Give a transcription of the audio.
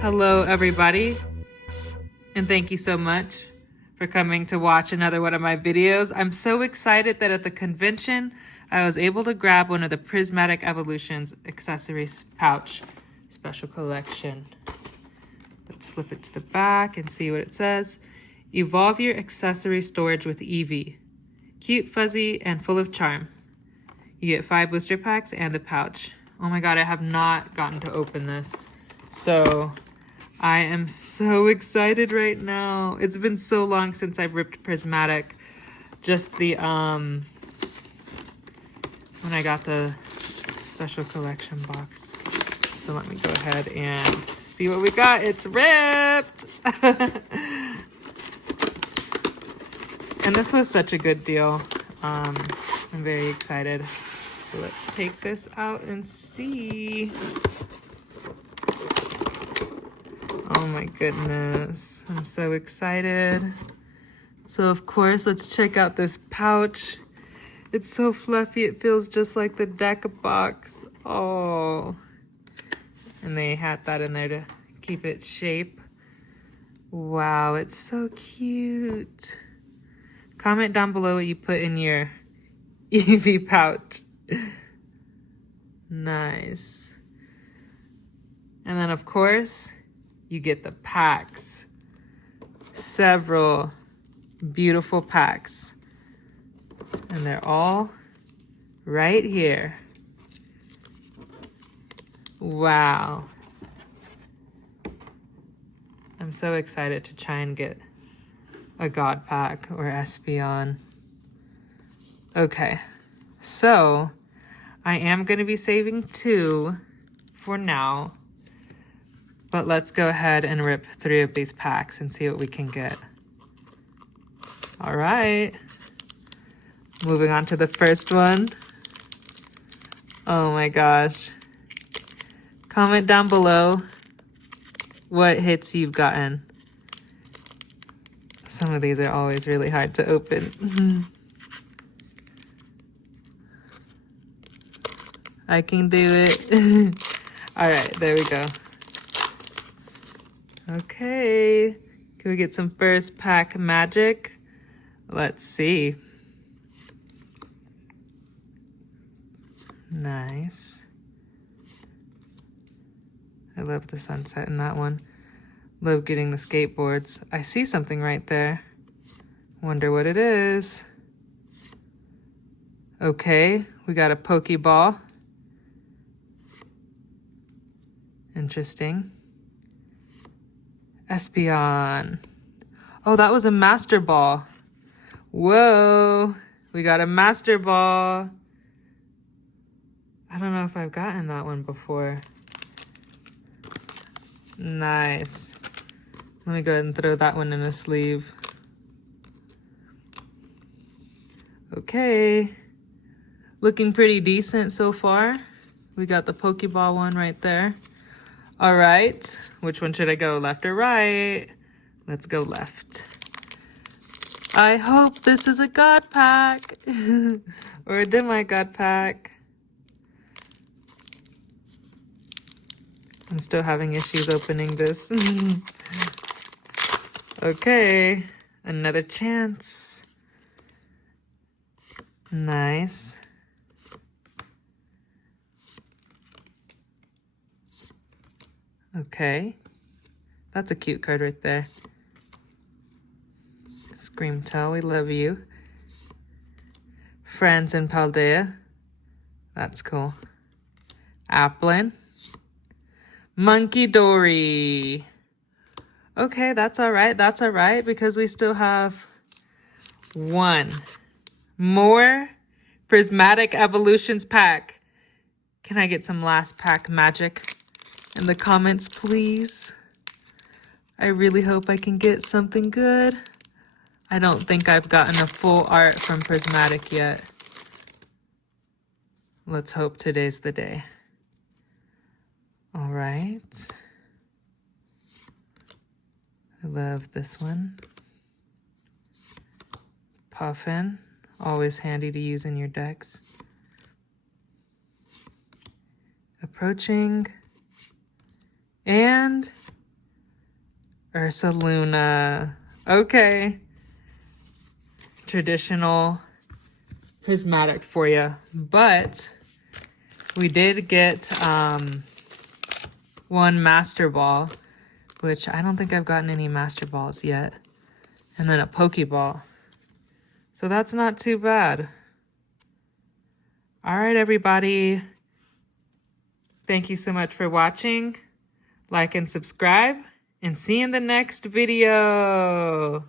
Hello everybody, and thank you so much for coming to watch another one of my videos. I'm so excited that at the convention I was able to grab one of the Prismatic Evolutions accessories pouch special collection. Let's flip it to the back and see what it says. Evolve your accessory storage with Eevee. Cute, fuzzy, and full of charm. You get 5 booster packs and the pouch. Oh my god, I have not gotten to open this. So I am so excited right now. It's been so long since I've ripped Prismatic. Just the, when I got the special collection box. So let me go ahead and see what we got. It's ripped! And this was such a good deal. I'm very excited. So let's take this out and see. Oh my goodness, I'm so excited. So of course, let's check out this pouch. It's so fluffy, it feels just like the deck box. Oh, and they had that in there to keep its shape. Wow, it's so cute. Comment down below what you put in your Eevee pouch. Nice. And then of course, you get the packs. Several beautiful packs. And they're all right here. Wow. I'm so excited to try and get a God pack or Espeon. Okay, so I am going to be saving 2 for now. But let's go ahead and rip 3 of these packs and see what we can get. All right. Moving on to the first one. Oh my gosh. Comment down below what hits you've gotten. Some of these are always really hard to open. I can do it. All right, there we go. Okay, can we get some first pack magic? Let's see. Nice. I love the sunset in that one. Love getting the skateboards. I see something right there. Wonder what it is. Okay, we got a Pokeball. Interesting. Espeon. Oh, that was a Master Ball. Whoa, we got a Master Ball. I don't know if I've gotten that one before. Nice. Let me go ahead and throw that one in a sleeve. Okay. Looking pretty decent so far. We got the Pokeball one right there. All right, which one should I go, left or right? Let's go left. I hope this is a God pack or a demi-God pack. I'm still having issues opening this. Okay, another chance. Nice. Okay, that's a cute card right there. Screamtail, we love you. Friends in Paldea, that's cool. Applin. Monkey Dory. Okay, that's all right, because we still have 1 more Prismatic Evolutions pack. Can I get some last pack magic in the comments, please? I really hope I can get something good. I don't think I've gotten a full art from Prismatic yet. Let's hope today's the day. All right. I love this one. Puffin, always handy to use in your decks. Approaching and Ursaluna. Okay. Traditional prismatic for you. But we did get one master ball, which I don't think I've gotten any master balls yet. And then a Pokeball. So that's not too bad. All right, everybody. Thank you so much for watching. Like and subscribe, and see you in the next video.